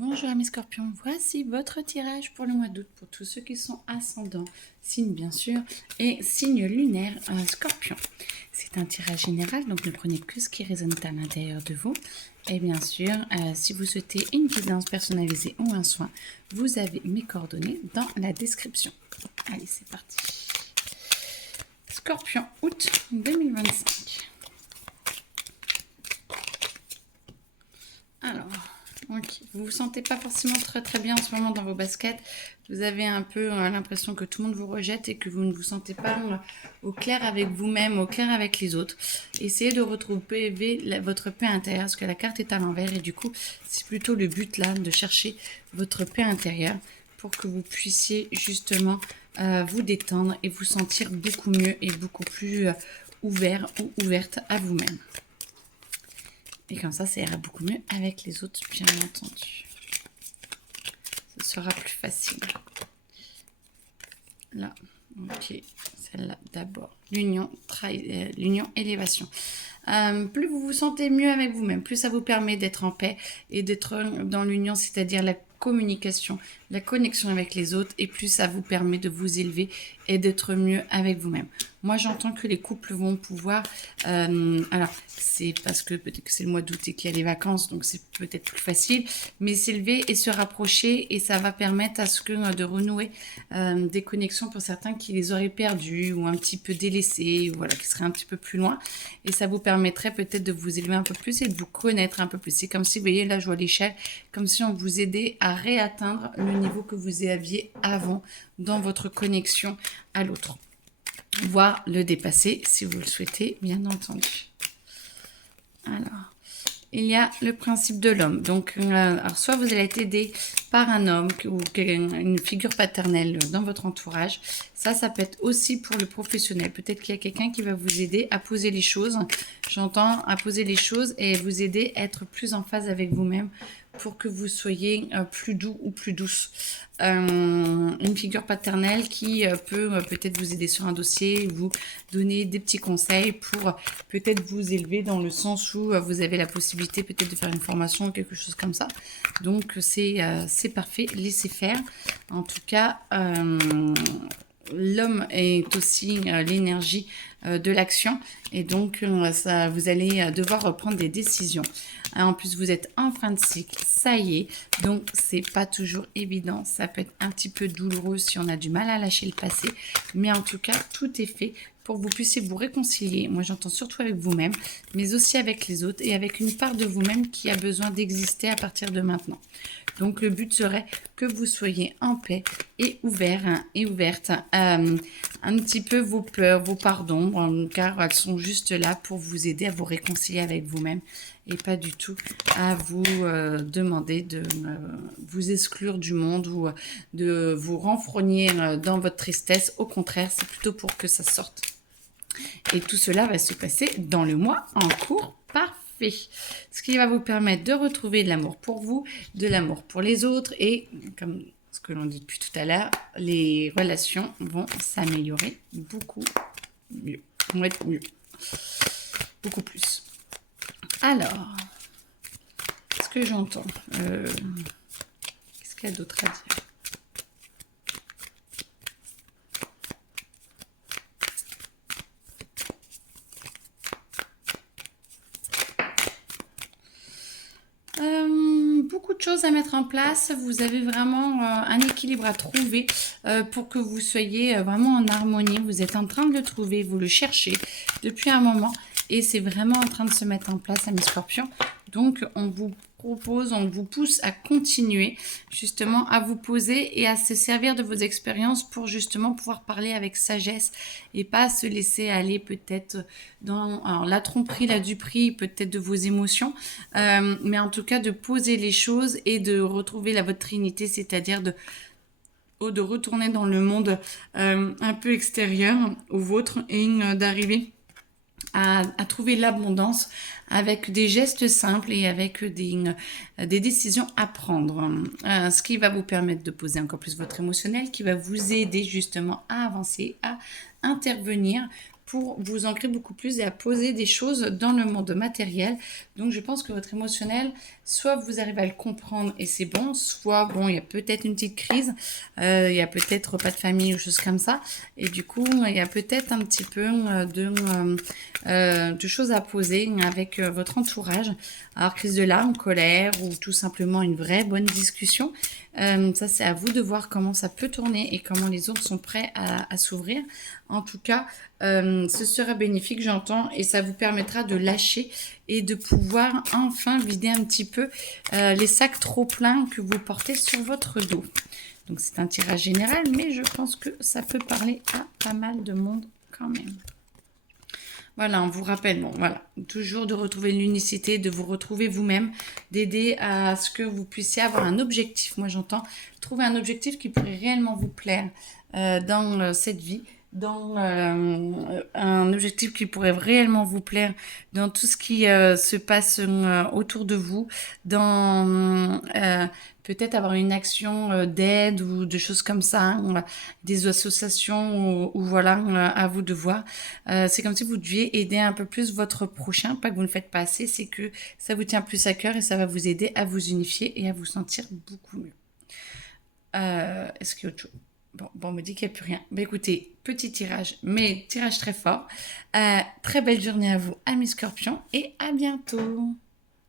Bonjour mes scorpions, voici votre tirage pour le mois d'août pour tous ceux qui sont ascendants, signe bien sûr, et signe lunaire scorpion. C'est un tirage général, donc ne prenez que ce qui résonne à l'intérieur de vous. Et bien sûr, si vous souhaitez une guidance personnalisée ou un soin, vous avez mes coordonnées dans la description. Allez, c'est parti. Scorpion, août 2025. Alors... Ok, vous vous sentez pas forcément très bien en ce moment dans vos baskets. Vous avez un peu l'impression que tout le monde vous rejette et que vous ne vous sentez pas au clair avec vous-même, au clair avec les autres. Essayez de retrouver votre paix intérieure parce que la carte est à l'envers et du coup, c'est plutôt le but là de chercher votre paix intérieure pour que vous puissiez justement vous détendre et vous sentir beaucoup mieux et beaucoup plus ouvert ou ouverte à vous-même. Et comme ça ira beaucoup mieux avec les autres, bien entendu. Ce sera plus facile. Là, ok, celle-là d'abord. L'union, élévation. Plus vous vous sentez mieux avec vous-même, plus ça vous permet d'être en paix et d'être dans l'union, c'est-à-dire la communication, la connexion avec les autres, et plus ça vous permet de vous élever et d'être mieux avec vous-même. Moi, j'entends que les couples vont pouvoir... alors, c'est parce que peut-être que c'est le mois d'août et qu'il y a les vacances, donc c'est peut-être plus facile, mais s'élever et se rapprocher, et ça va permettre à ce que de renouer des connexions pour certains qui les auraient perdues ou un petit peu délaissées, ou voilà, qui seraient un petit peu plus loin, et ça vous permettrait peut-être de vous élever un peu plus et de vous connaître un peu plus. C'est comme si, vous voyez, là, je vois l'échelle, comme si on vous aidait à réatteindre le niveau que vous aviez avant dans votre connexion à l'autre. Voire le dépasser si vous le souhaitez, bien entendu. Alors, il y a le principe de l'homme. Donc, alors soit vous allez être aidé par un homme ou une figure paternelle dans votre entourage. Ça peut être aussi pour le professionnel. Peut-être qu'il y a quelqu'un qui va vous aider à poser les choses. J'entends à poser les choses et vous aider à être plus en phase avec vous-même pour que vous soyez plus doux ou plus douce. Une figure paternelle qui peut peut-être vous aider sur un dossier, vous donner des petits conseils pour peut-être vous élever dans le sens où vous avez la possibilité peut-être de faire une formation ou quelque chose comme ça. Donc c'est parfait, laissez faire. En tout cas, l'homme est aussi l'énergie de l'action et donc ça, vous allez devoir prendre des décisions. En plus, vous êtes en fin de cycle, ça y est, donc c'est pas toujours évident. Ça peut être un petit peu douloureux si on a du mal à lâcher le passé, mais en tout cas, tout est fait pour que vous puissiez vous réconcilier. Moi, j'entends surtout avec vous-même, mais aussi avec les autres et avec une part de vous-même qui a besoin d'exister à partir de maintenant. Donc, le but serait que vous soyez en paix et ouvert et ouverte un petit peu vos peurs, vos pardons, car elles sont juste là pour vous aider à vous réconcilier avec vous-même et pas du tout à vous demander de vous exclure du monde ou de vous renfrogner dans votre tristesse. Au contraire, c'est plutôt pour que ça sorte. Et tout cela va se passer dans le mois en cours. Parfait. Ce qui va vous permettre de retrouver de l'amour pour vous, de l'amour pour les autres et, comme ce que l'on dit depuis tout à l'heure, les relations vont s'améliorer beaucoup mieux. Vont être mieux. Beaucoup plus. Alors, ce que j'entends, qu'est-ce qu'il y a d'autre à dire ? Beaucoup de choses à mettre en place. Vous avez vraiment un équilibre à trouver pour que vous soyez vraiment en harmonie. Vous êtes en train de le trouver, vous le cherchez depuis un moment et c'est vraiment en train de se mettre en place, amis scorpions. Donc, on vous propose, on vous pousse à continuer justement à vous poser et à se servir de vos expériences pour justement pouvoir parler avec sagesse et pas se laisser aller peut-être dans alors, la tromperie, la duperie, peut-être de vos émotions, mais en tout cas de poser les choses et de retrouver votre trinité, c'est-à-dire de retourner dans le monde un peu extérieur au vôtre et d'arriver à trouver l'abondance avec des gestes simples et avec des décisions à prendre. Ce qui va vous permettre de poser encore plus votre émotionnel, qui va vous aider justement à avancer, à intervenir pour vous ancrer beaucoup plus et à poser des choses dans le monde matériel. Donc je pense que votre émotionnel soit vous arrivez à le comprendre et c'est bon, soit bon, il y a peut-être une petite crise, il y a peut-être repas de famille ou choses comme ça, et du coup, il y a peut-être un petit peu de choses à poser avec votre entourage. Alors, crise de larmes, colère ou tout simplement une vraie bonne discussion. Ça, c'est à vous de voir comment ça peut tourner et comment les autres sont prêts à s'ouvrir. En tout cas, ce sera bénéfique, j'entends, et ça vous permettra de lâcher et de pouvoir enfin vider un petit peu les sacs trop pleins que vous portez sur votre dos. Donc, c'est un tirage général, mais je pense que ça peut parler à pas mal de monde quand même. Voilà, on vous rappelle, bon, voilà, toujours de retrouver l'unicité, de vous retrouver vous-même, d'aider à ce que vous puissiez avoir un objectif. Moi, j'entends trouver un objectif qui pourrait réellement vous plaire dans cette vie, dans un objectif qui pourrait réellement vous plaire dans tout ce qui se passe autour de vous, dans peut-être avoir une action d'aide ou de choses comme ça, hein, des associations ou voilà, à vous de voir. C'est comme si vous deviez aider un peu plus votre prochain, pas que vous ne faites pas assez, c'est que ça vous tient plus à cœur et ça va vous aider à vous unifier et à vous sentir beaucoup mieux. Est-ce qu'il y a autre chose? Bon, on me dit qu'il n'y a plus rien. Bah écoutez, petit tirage, mais tirage très fort. Très belle journée à vous, amis scorpions, et à bientôt.